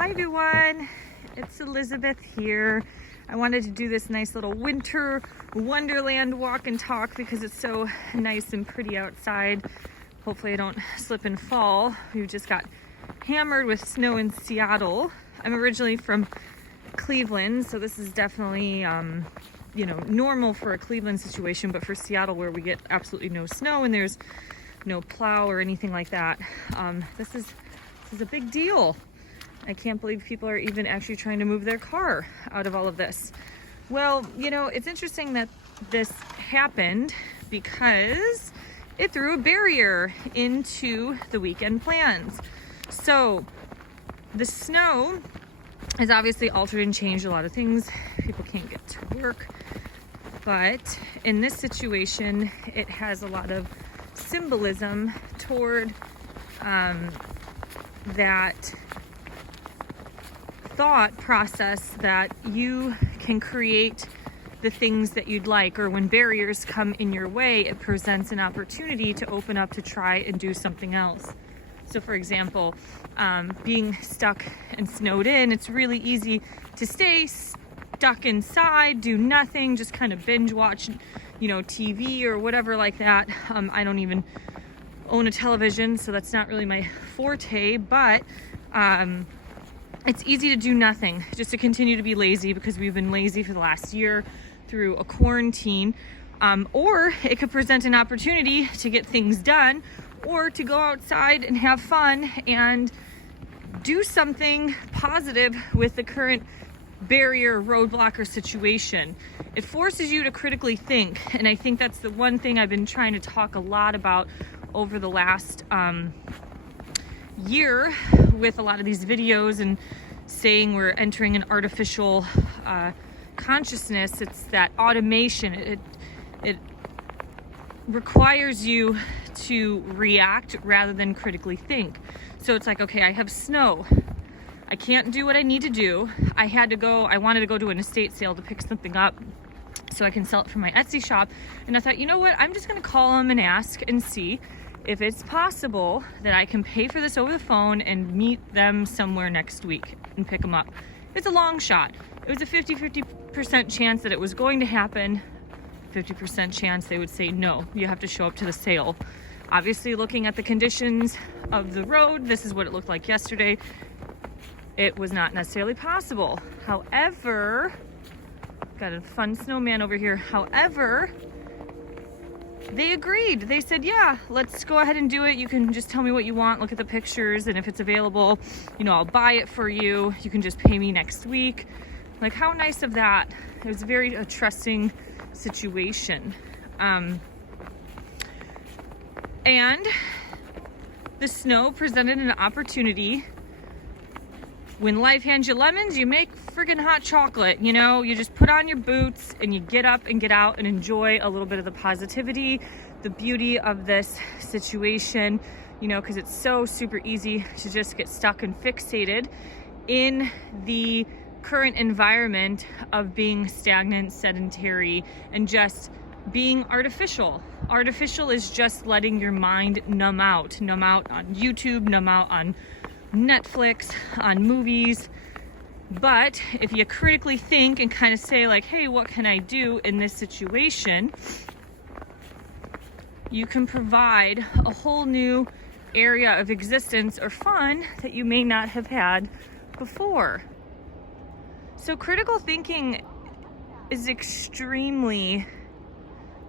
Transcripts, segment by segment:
Hi everyone, it's Elizabeth here. I wanted to do this nice little winter Wonderland walk and talk because it's so nice and pretty outside. Hopefully I don't slip and fall. We just got hammered with snow in Seattle. I'm originally from Cleveland, so this is definitely normal for a Cleveland situation, but for Seattle where we get absolutely no snow and there's no plow or anything like that, this is a big deal. I can't believe people are even actually trying to move their car out of all of this. Well, it's interesting that this happened because it threw a barrier into the weekend plans. So the snow has obviously altered and changed a lot of things. People can't get to work. But in this situation, it has a lot of symbolism toward that thought process that you can create the things that you'd like, or when barriers come in your way, it presents an opportunity to open up to try and do something else. So for example, being stuck and snowed in, it's really easy to stay stuck inside, do nothing, just kind of binge watch, TV or whatever like that. I don't even own a television, so that's not really my forte, but it's easy to do nothing, just to continue to be lazy because we've been lazy for the last year through a quarantine. Or it could present an opportunity to get things done, or to go outside and have fun and do something positive with the current barrier, roadblock, or situation. It forces you to critically think, and I think that's the one thing I've been trying to talk a lot about over the last year with a lot of these videos and saying we're entering an artificial consciousness. It's that automation. It requires you to react rather than critically think. So it's like, okay, I have snow. I can't do what I need to do. I wanted to go to an estate sale to pick something up so I can sell it from my Etsy shop. And I thought, you know what? I'm just going to call them and ask and see if it's possible that I can pay for this over the phone and meet them somewhere next week and pick them up. It's a long shot. It was a 50% chance that it was going to happen. 50% chance they would say, no, you have to show up to the sale. Obviously, looking at the conditions of the road, this is what it looked like yesterday. It was not necessarily possible. However, got a fun snowman over here. However, they agreed. They said, yeah, let's go ahead and do it. You can just tell me what you want, look at the pictures, and if it's available, I'll buy it for you. You can just pay me next week. Like, how nice of that. It was very a trusting situation. And the snow presented an opportunity. When life hands you lemons, you make friggin' hot chocolate. You just put on your boots and you get up and get out and enjoy a little bit of the positivity, the beauty of this situation, because it's so super easy to just get stuck and fixated in the current environment of being stagnant, sedentary, and just being artificial. Artificial is just letting your mind numb out on YouTube, numb out on Netflix, on movies. But if you critically think and kind of say like, hey, what can I do in this situation? You can provide a whole new area of existence or fun that you may not have had before. So critical thinking is extremely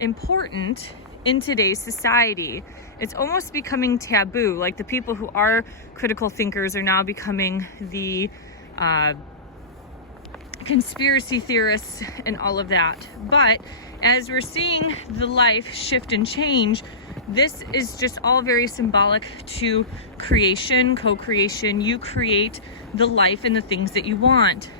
important in today's society. It's almost becoming taboo. Like, the people who are critical thinkers are now becoming the conspiracy theorists and all of that. But as we're seeing the life shift and change, this is just all very symbolic to creation, co-creation. You create the life and the things that you want.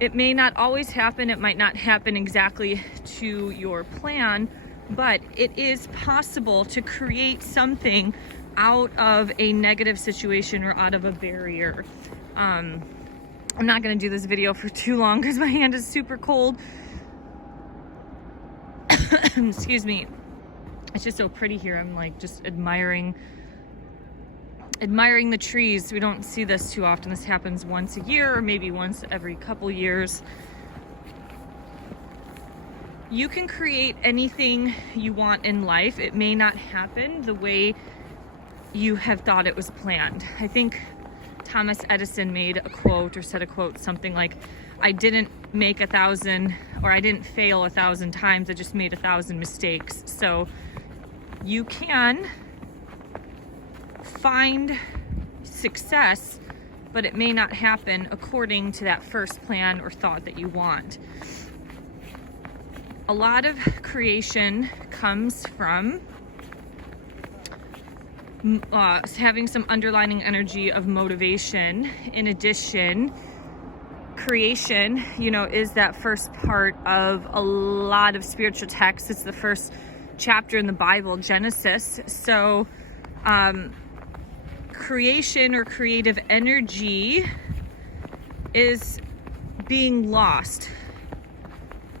It may not always happen. It might not happen exactly to your plan, but it is possible to create something out of a negative situation or out of a barrier. I'm not going to do this video for too long because my hand is super cold. Excuse me. It's just so pretty here. I'm like just admiring admiring the trees. We don't see this too often. This happens once a year or maybe once every couple years. You can create anything you want in life. It may not happen the way you have thought it was planned. I think Thomas Edison made a quote or said a quote, something like, I didn't make 1,000, or I didn't fail 1,000 times, I just made 1,000 mistakes. So you can find success, but it may not happen according to that first plan or thought that you want. A lot of creation comes from having some underlining energy of motivation. In addition, creation, is that first part of a lot of spiritual texts. It's the first chapter in the Bible, Genesis. So creation or creative energy is being lost.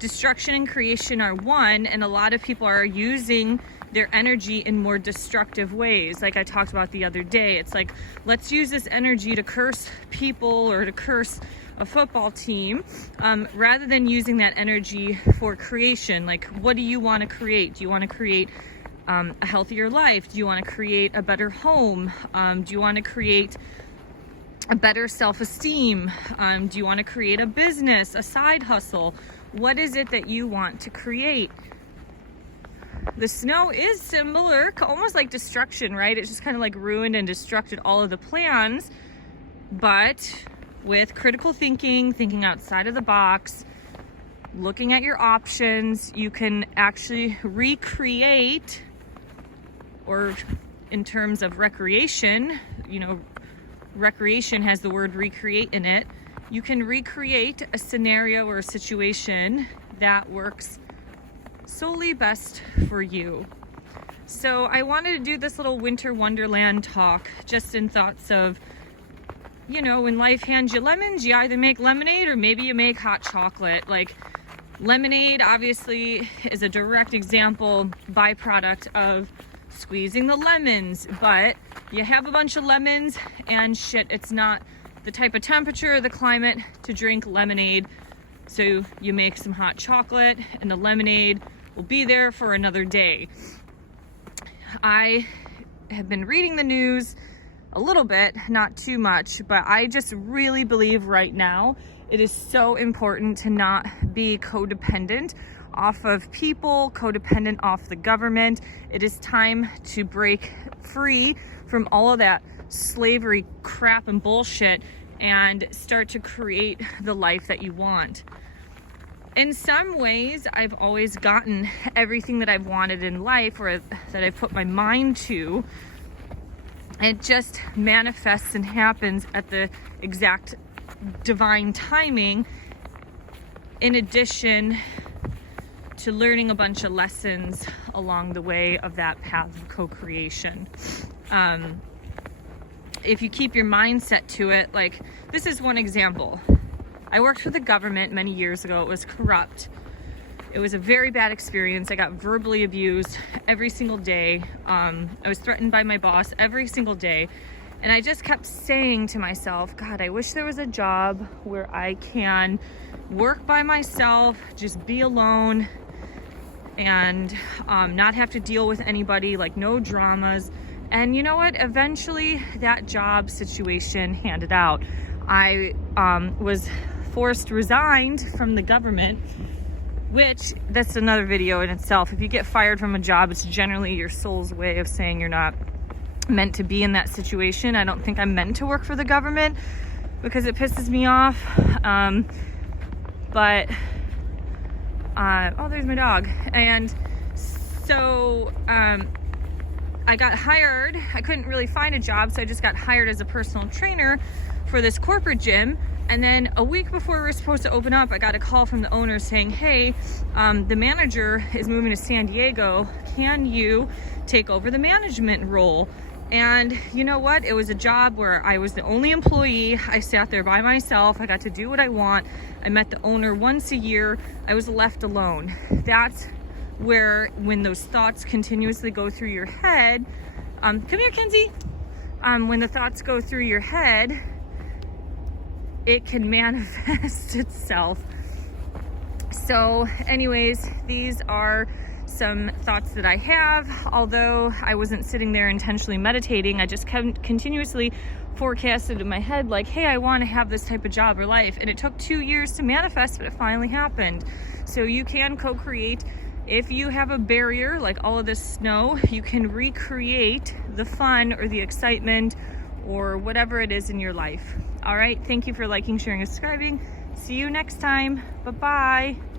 Destruction and creation are one, and a lot of people are using their energy in more destructive ways. Like I talked about the other day, it's like, let's use this energy to curse people or to curse a football team, rather than using that energy for creation. Like, what do you want to create? Do you want to create a healthier life? Do you want to create a better home? Do you want to create a better self-esteem? Do you want to create a business, a side hustle? What is it that you want to create? The snow is similar, almost like destruction, right? It's just kind of like ruined and destructed all of the plans. But with critical thinking outside of the box, looking at your options, you can actually recreate, or in terms of recreation, recreation has the word recreate in it. You can recreate a scenario or a situation that works solely best for you. So I wanted to do this little winter wonderland talk just in thoughts of, when life hands you lemons, you either make lemonade or maybe you make hot chocolate. Like, lemonade obviously is a direct example, byproduct of squeezing the lemons, but you have a bunch of lemons and shit, it's not the type of temperature or the climate to drink lemonade. So you make some hot chocolate and the lemonade will be there for another day. I have been reading the news a little bit, not too much, but I just really believe right now it is so important to not be codependent off of people, codependent off the government. It is time to break free from all of that slavery crap and bullshit and start to create the life that you want. In some ways, I've always gotten everything that I've wanted in life, or that I've put my mind to. It just manifests and happens at the exact divine timing, in addition to learning a bunch of lessons along the way of that path of co-creation. If you keep your mindset to it, like, this is one example. I worked for the government many years ago. It was corrupt. It was a very bad experience. I got verbally abused every single day. I was threatened by my boss every single day. And I just kept saying to myself, God, I wish there was a job where I can work by myself, just be alone, and not have to deal with anybody, like no dramas. And you know what? Eventually that job situation handed out. I was resigned from the government, which that's another video in itself. If you get fired from a job, it's generally your soul's way of saying you're not meant to be in that situation. I don't think I'm meant to work for the government because it pisses me off. But oh, there's my dog. And so I got hired. I couldn't really find a job, so I just got hired as a personal trainer for this corporate gym. And then a week before we were supposed to open up, I got a call from the owner saying, hey, the manager is moving to San Diego. Can you take over the management role? And you know what? It was a job where I was the only employee. I sat there by myself. I got to do what I want. I met the owner once a year. I was left alone. That's where, when those thoughts continuously go through your head, come here, Kenzie. when the thoughts go through your head, it can manifest itself. So anyways, these are some thoughts that I have. Although I wasn't sitting there intentionally meditating, I just continuously forecasted in my head like, hey, I want to have this type of job or life. And it took 2 years to manifest, but it finally happened. So you can co-create. If you have a barrier like all of this snow, you can recreate the fun or the excitement or whatever it is in your life. All right, thank you for liking, sharing, and subscribing. See you next time. Bye-bye.